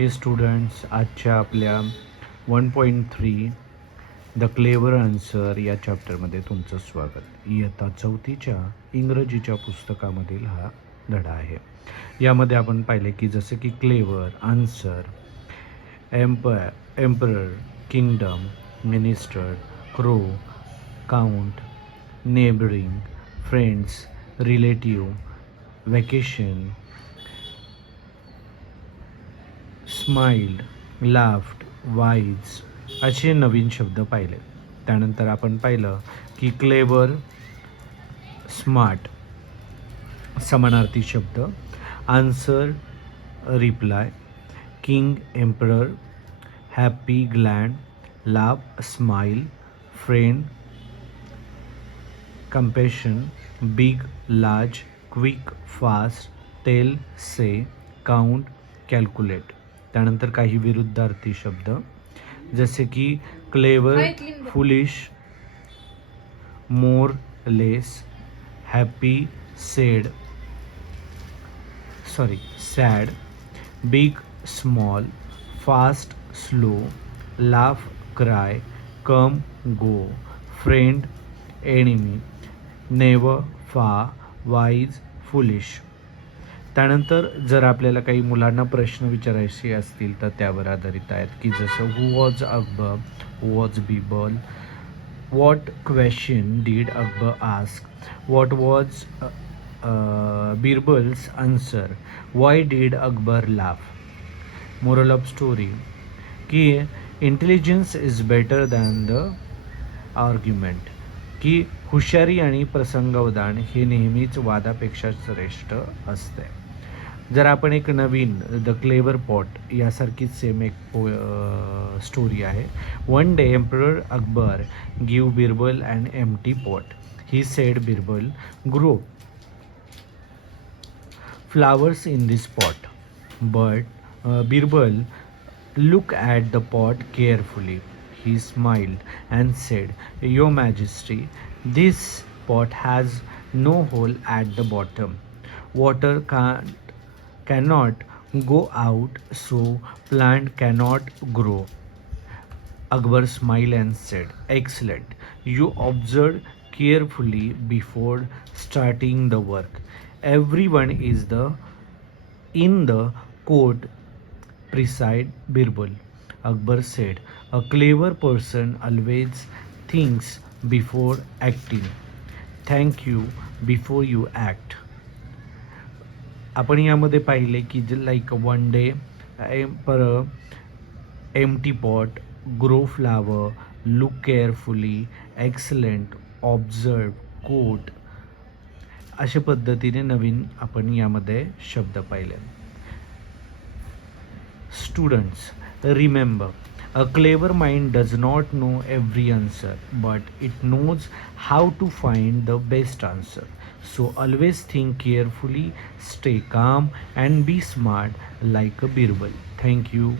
हे स्टुडंट्स, आजच्या आपल्या 1.3 द क्लेवर आन्सर या चॅप्टरमध्ये तुमचं स्वागत. इयत्ता 4च्या इंग्रजीच्या पुस्तकामधील हा धडा आहे. यामध्ये आपण पाहिले की जसे की clever, answer, emperor, kingdom, minister, crow, count, neighbouring, friends, relative, vacation, smiled, laughed, wise असे नवीन शब्द पाहिले. त्यानंतर आपण पाहिलं की क्लेवर, स्मार्ट समानार्थी शब्द, answer, reply, king, emperor, happy, glad, laugh, smile, friend, compassion, big, large, quick, fast, tell, say, count, calculate. त्यानंतर काही विरुद्धार्थी शब्द जसे की clever, foolish, more, less, happy, sad, big, small, fast, slow, laugh, cry, come, go, friend, enemy, never, far, wise, foolish. त्यानंतर जर आपल्याला काही मुलांना प्रश्न विचारायचे असतील तर त्यावर आधारित आहेत की जसं who was Akbar, who was Birbal, what question did Akbar ask, what was Birbal's answer, why did Akbar laugh. Moral of story की intelligence is better than the argument, की हुशारी आणि प्रसंगावधान हे नेहमीच वादापेक्षा श्रेष्ठ असते. जर आपण एक नवीन द क्लेवर पॉट यासारखीच सेम एक स्टोरी आहे. One day emperor Akbar give Birbal and empty pot. He said Birbal, grow flowers in this pot. But Birbal looked at the pot carefully. He smiled and said, Your Majesty, this pot has no hole at the bottom. Water cannot go out, so plant cannot grow. Akbar smiled and said, Excellent. You observed carefully before starting the work. Everyone is in the court beside Birbal. Akbar said, A clever person always thinks before acting. Thank you before you act. आपण यामध्ये पाहिले की like one day empty pot, grow flower, look carefully, excellent, observe, quote अशा पद्धतीने नवीन आपण यामध्ये शब्द पाहिले. Students, remember, a clever mind does not know every answer, but it knows how to find the best answer. So always think carefully, stay calm, and be smart like a Birbal. Thank you.